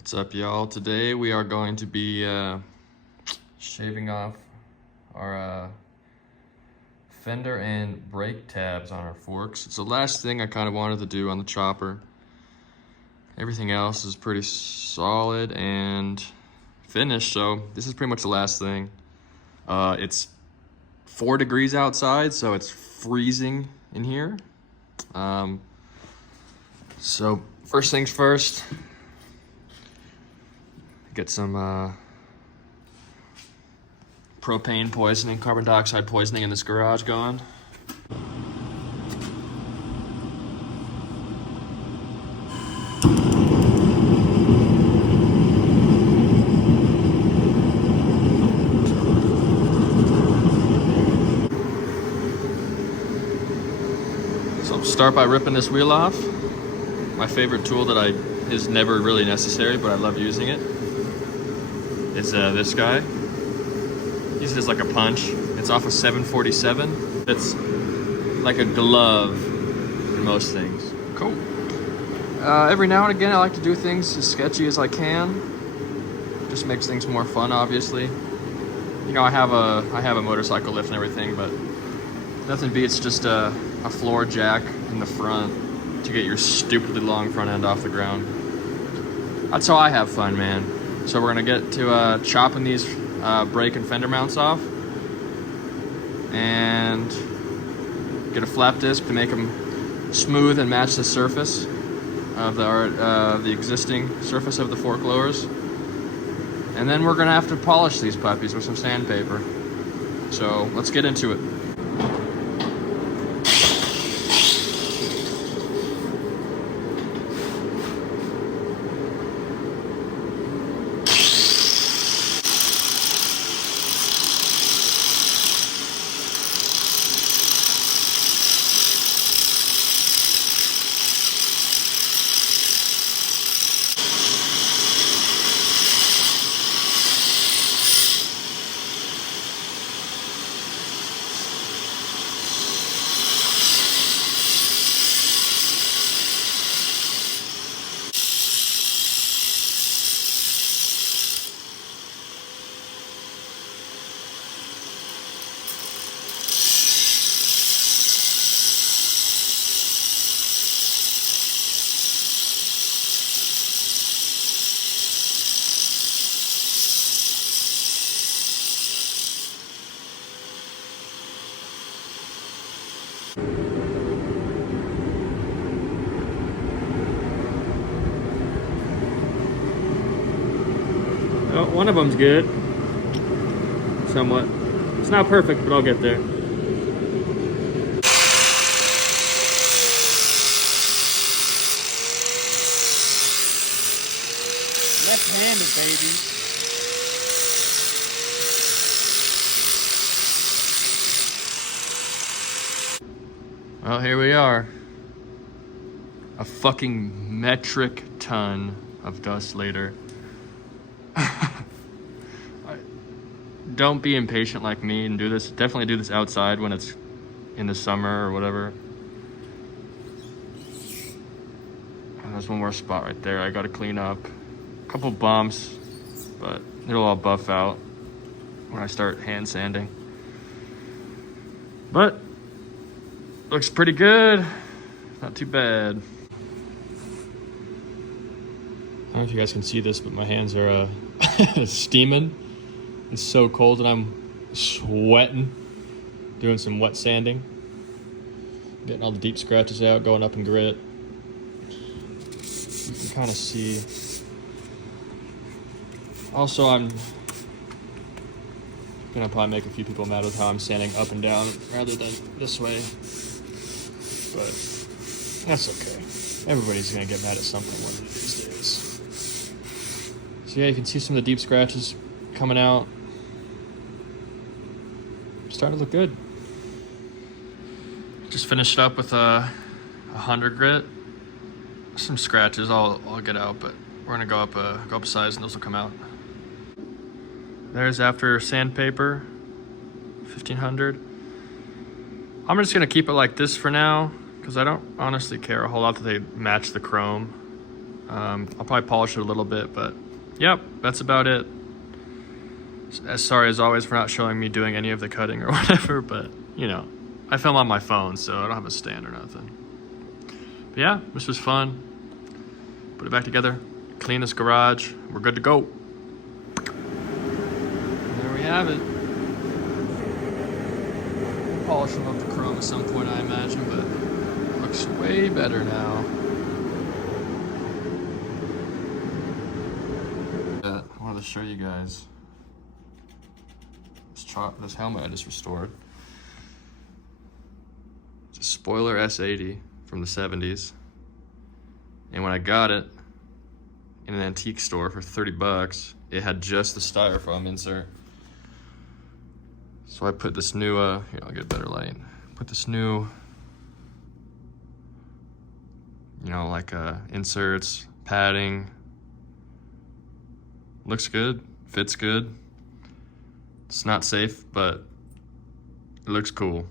What's up, y'all? Today we are going to be shaving off our fender and brake tabs on our forks. It's the last thing I kind of wanted to do on the chopper. Everything else is pretty solid and finished, so this is pretty much the last thing. It's 4 degrees outside, so it's freezing in here. So first things first, get some propane poisoning, carbon dioxide poisoning in this garage going. So start by ripping this wheel off. My favorite tool that is never really necessary, but I love using it, is this guy. Use it as like a punch. It's off a 747. It's like a glove in most things. Cool. Every now and again, I like to do things as sketchy as I can. Just makes things more fun, obviously. You know, I have a motorcycle lift and everything, but nothing beats just a floor jack in the front to get your stupidly long front end off the ground. That's how I have fun, man. So we're gonna get to chopping these brake and fender mounts off and get a flap disc to make them smooth and match the surface of the existing surface of the fork lowers. And then we're gonna have to polish these puppies with some sandpaper. So let's get into it. Oh, one of them's good. Somewhat. It's not perfect, but I'll get there. Left-handed, baby. Well, here we are. A fucking metric ton of dust later. Don't be impatient like me and do this. Definitely do this outside when it's in the summer or whatever. And there's one more spot right there I gotta clean up. A couple bumps, but it'll all buff out when I start hand sanding. But looks pretty good. Not too bad. I don't know if you guys can see this, but my hands are steaming. It's so cold and I'm sweating, doing some wet sanding, getting all the deep scratches out, going up in grit. You can kind of see. Also, I'm gonna probably make a few people mad with how I'm sanding up and down rather than this way, but that's okay. Everybody's gonna get mad at something one of these days. So yeah, you can see some of the deep scratches coming out. Starting to look good. Just finished up with a 100 grit. Some scratches I'll get out, but we're gonna go up a size and those will come out. There's after sandpaper, 1500. I'm just gonna keep it like this for now because I don't honestly care a whole lot that they match the chrome. I'll probably polish it a little bit, but yep, that's about it. Sorry as always for not showing me doing any of the cutting or whatever, but you know, I film on my phone, so I don't have a stand or nothing. But yeah, this was fun. Put it back together, clean this garage, we're good to go. And there we have it. Polishing up the chrome at some point, I imagine, but it looks way better now. I wanted to show you guys this helmet I just restored. It's a spoiler S80 from the 70s. And when I got it in an antique store for 30 bucks, it had just the styrofoam insert. So I put this new, here, I'll get a better light. Put this new, you know, like inserts, padding. Looks good, fits good. It's not safe, but it looks cool.